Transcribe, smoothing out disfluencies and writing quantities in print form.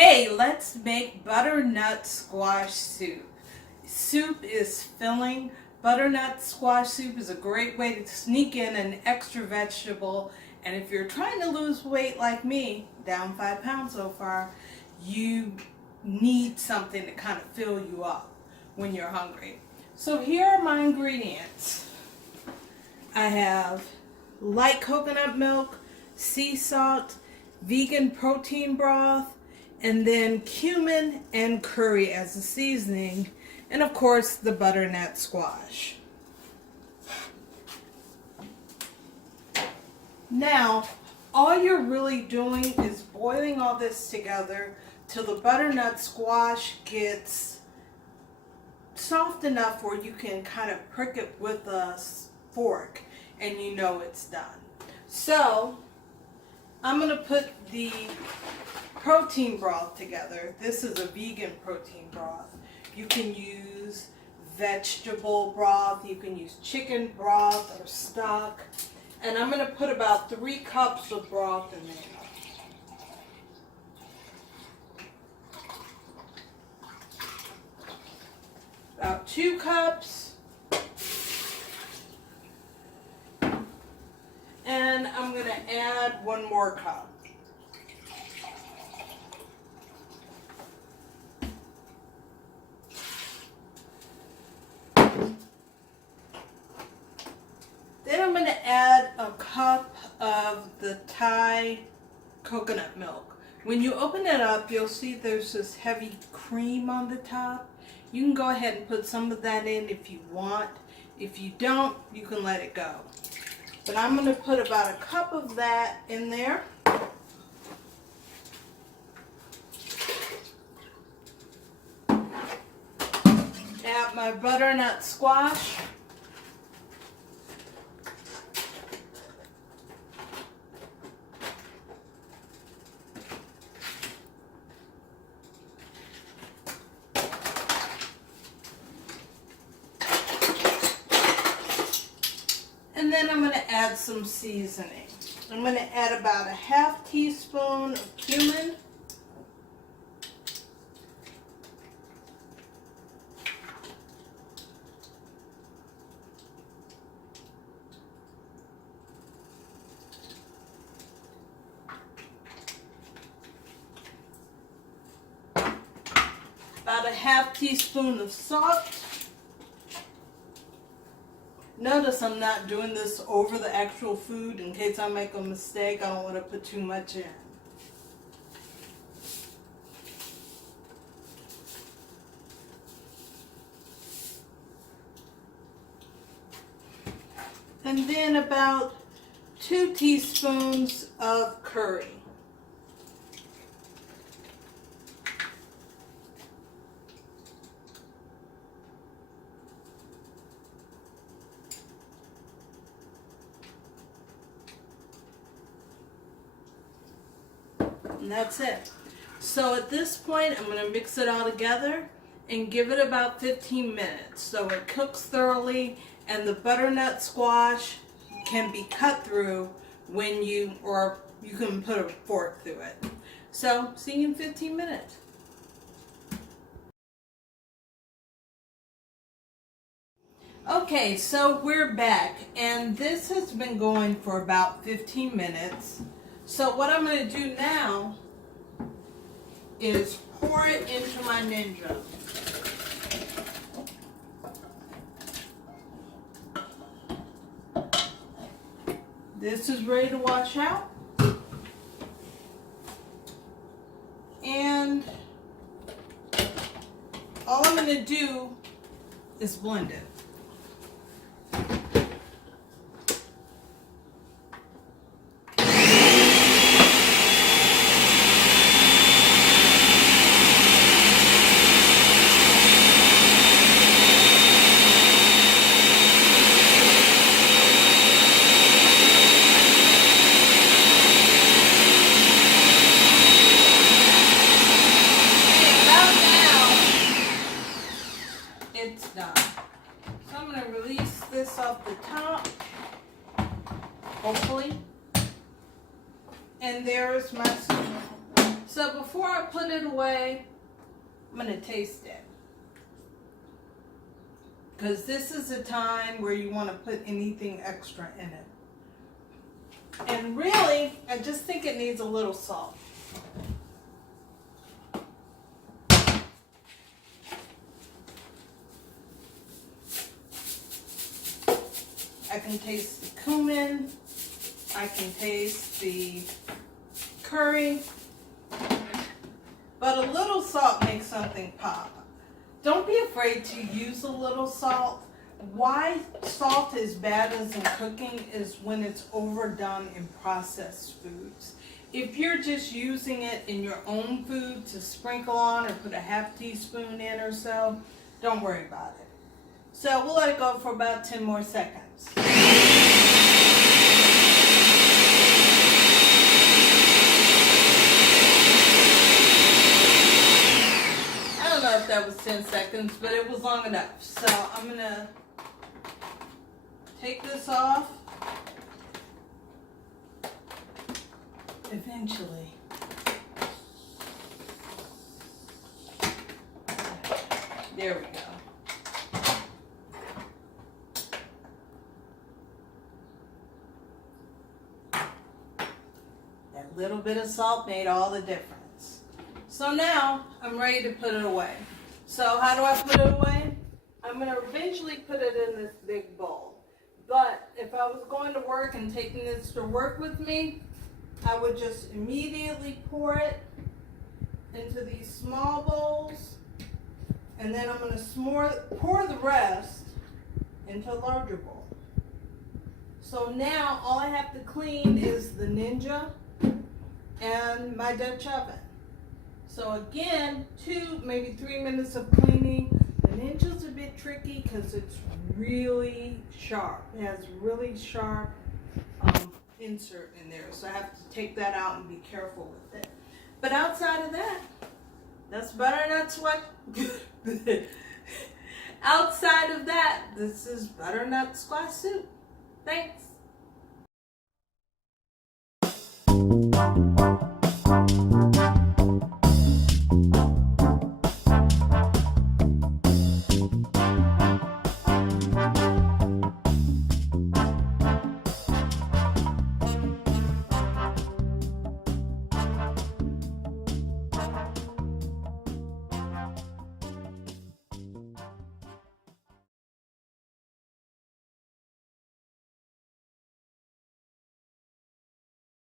Hey, let's make butternut squash soup. Soup is filling. Butternut squash soup is a great way to sneak in an extra vegetable. And if you're trying to lose weight like me, down 5 pounds so far, you need something to kind of fill you up when you're hungry. So here are my ingredients. I have light coconut milk, sea salt, vegan protein broth, and then cumin and curry as a seasoning, and of course the butternut squash. Now, all you're really doing is boiling all this together till the butternut squash gets soft enough where you can kind of prick it with a fork and you know it's done. So, I'm going to put the protein broth together. This is a vegan protein broth. You can use vegetable broth, you can use chicken broth or stock. And I'm going to put about 3 cups of broth in there. About 2 cups. And I'm going to add 1 more cup. Then I'm going to add a cup of the Thai coconut milk. When you open it up, you'll see there's this heavy cream on the top. You can go ahead and put some of that in if you want. If you don't, you can let it go. But I'm going to put about a cup of that in there. Add my butternut squash. And then I'm going to add some seasoning. I'm going to add about a ½ teaspoon of cumin. About a ½ teaspoon of salt. Notice I'm not doing this over the actual food in case I make a mistake. I don't want to put too much in. And then about 2 teaspoons of curry. And that's it. So at this point, I'm going to mix it all together and give it about 15 minutes so it cooks thoroughly and the butternut squash can be cut through when you can put a fork through it. So, see you in 15 minutes. Okay, so we're back and this has been going for about 15 minutes. So what I'm going to do now is pour it into my Ninja. This is ready to wash out. And all I'm going to do is blend it. It's done. So I'm going to release this off the top, hopefully. And there's my soup. So before I put it away, I'm going to taste it. Because this is a time where you want to put anything extra in it. And really, I just think it needs a little salt. I can taste the cumin. I can taste the curry. But a little salt makes something pop. Don't be afraid to use a little salt. Why salt is bad as in cooking is when it's overdone in processed foods. If you're just using it in your own food to sprinkle on or put a half teaspoon in or so, don't worry about it. So we'll let it go for about 10 more seconds. I don't know if that was 10 seconds, but it was long enough. So I'm going to take this off. Eventually. There we go. That little bit of salt made all the difference. So now I'm ready to put it away. So how do I put it away? I'm going to eventually put it in this big bowl. But if I was going to work and taking this to work with me, I would just immediately pour it into these small bowls. And then I'm going to pour the rest into a larger bowl. So now all I have to clean is the Ninja and my Dutch oven. So again, 2, maybe 3 minutes of cleaning. The Ninja's a bit tricky because it's really sharp. It has really sharp insert in there. So I have to take that out and be careful with it. But outside of that, that's butternut squash. Outside of that, this is butternut squash soup. Thanks.